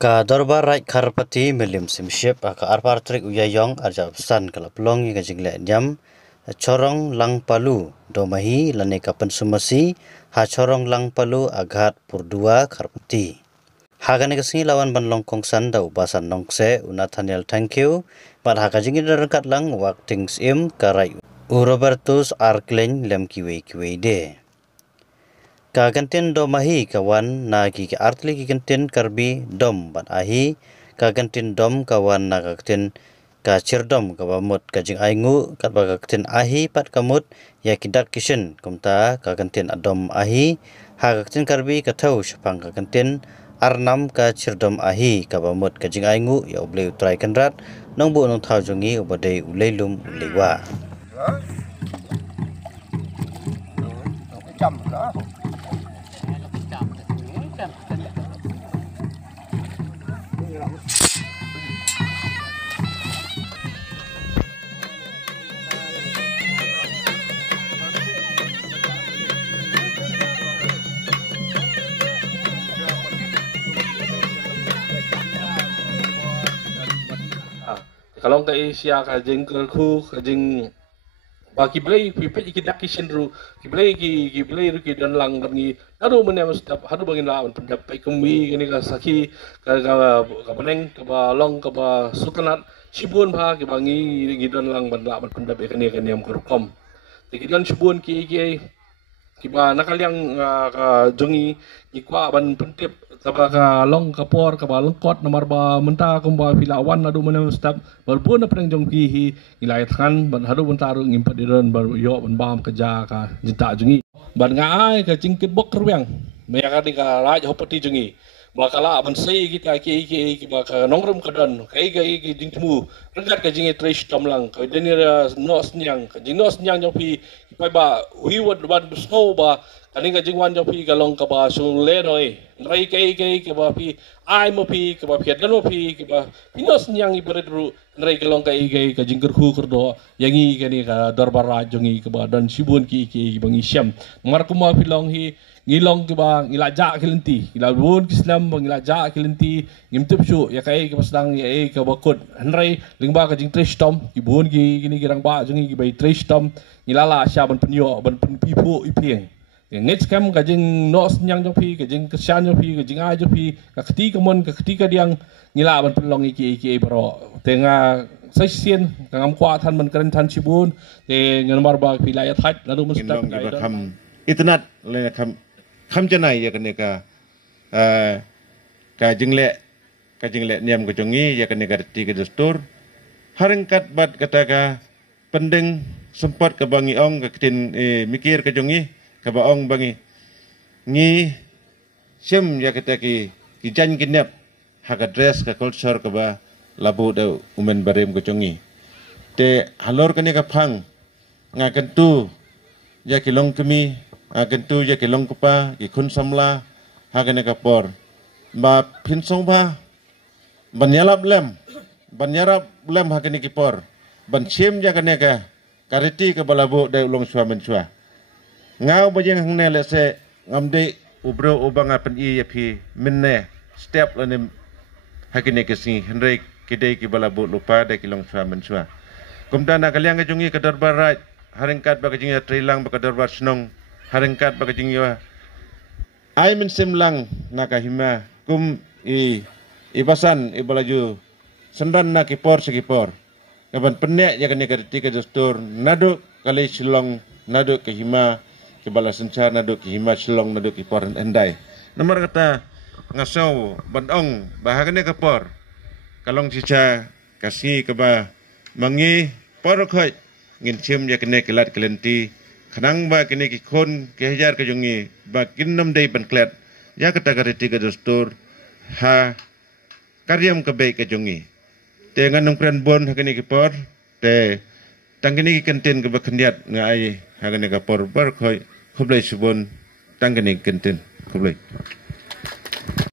Ka dorbar rai karpati milim simship ka arpar trik uyayong arjab san kalaplong yi jingle nyam chorong lang palu domahi lane kapan sumasi ha chorong lang palu aghat purdua karpati hagane kasini lawan ban longkong san dau basan nongse unathaniel thank you par haga jingi derkat lang wak things im karai Robertus Arklen lem kiwe de ka gantin domahi kawan na ki artli ki gantin karbi dom ban ahi ka gantin dom kawan na gantin ka cirdom ka bamut ka jing aingu ka gantin ahi pat kamut ya kidak kishin kumta ka gantin adom ahi ha gantin karbi ka thau shapang ka gantin arnam ka cirdom ahi ka bamut ka jing aingu ya ublei utrai kanrat nong bu nong thau jongi ubadei uleilum ulewa Kalau ke Asia kajeng ke ku kajeng bagi belai pipet iki dak kishin ru belai ki belai ru ki dan lang ngi aduh men yang setiap hadu bangin lawan pendapat kemi ini ka saki ka peneng ka long ka sukanat sibun ba ki bangi ki dan lang ban lawan pendapat kan yang kurkom ki dan sibun ki ba nakaliang ka jongi ikwa ban pentip taba ka long ka por ka ba lengkot nomor ba menta kumba pilawan adu mana stab walaupun apa yang jong pihi ilai kan ban hadu menta ru ngimpat diran baru yo ban bam kerja ka jinta jongi ban ngai ka jingkit bok kerwang maya ka ka raj hopati jongi bakala ban sei kita ki ba ka nongrum ka dan kai jing temu rengat ka jingi trish tomlang ka denira nos nyang ka jing nos nyang jong pi pai ba wi wad ban snow ba kaning ka jingwan jo pi ka long ka ba su le noi rai kai ka ba pi ai mo pi ka ba phiat dan mo pi ka ba pinos nyang i bered ru rai ka long kai ka jingker khu kerdo yangi ka ni ka darbar rajongi ka ba dan sibun ki bangi syam mar ku ma pi long hi ngilong ka ba ngilaja kilenti ngilabun kislam bang ngilaja kilenti ngimtup su ya kai ka pasdang ya ka ba kut rai lingba ka jing trish tom ki bun ki ni girang ba jongi ki bai trish tom ngilala sya ban penyo ban pipu ipieng ngets kam ka jing nos nyang jo pi ka jing kesyan jo pi ka jing a jo pi ka keti kamon ka keti ka diang ngila ban pelong iki bro tenga sesien ngam kwa than man kren than sibun te ngamar ba pi la ya that lalu mustap ka kham itnat le kham janai ya kane ka jing le niam ko jongi ya kane ka ti ka dastur harengkat bat kata ka pendeng sempat ka bangi ong ka tin mikir ka jongi ka baong bangi ngi sem ya kita ki jan kinap haga dress ka culture ka ba labu da umen barem ko chongi te halor kani ka phang nga kentu ya kilong kemi kentu ya kilong kupa ki khun samla haga ne ka por ba phinsong ba banyarap lem haga ne ki por ban sem ya kane ka kariti ka balabu da ulong swa men swa ngau bajeng hang ne le se ngamde ubro ubanga pen I ya phi minne step lane hakine ke si hendrai kidai ki balabu lupa da kilong swa men swa kumta na kalyang ke jungi ka darbar raj haringkat ba ka jingi trilang ba ka darbar snong haringkat ba ka jingi wa ai min simlang na ka hima kum I basan I balaju sendan na ki por kaban penne ya kane ka tika dastur nado kali silong nado ke hima ke bala senca nado ke hima silong nado ke por endai nomor kata ngasau bandong bahagane ke por kalong cica kasih ke ba mangi por khoi ngin chim ya kene kelat kelenti khanang ba kene ki khon ke hajar ke jongi ba kinnam dei ban klet ya kata ka tika dastur ha karyam ke baik ke jongi te nganong pren bon hakani ki por te tangkini ki kenten ke bakhendiat ngai hakani ka por bar khoi khoblai subon tangkini kenten khoblai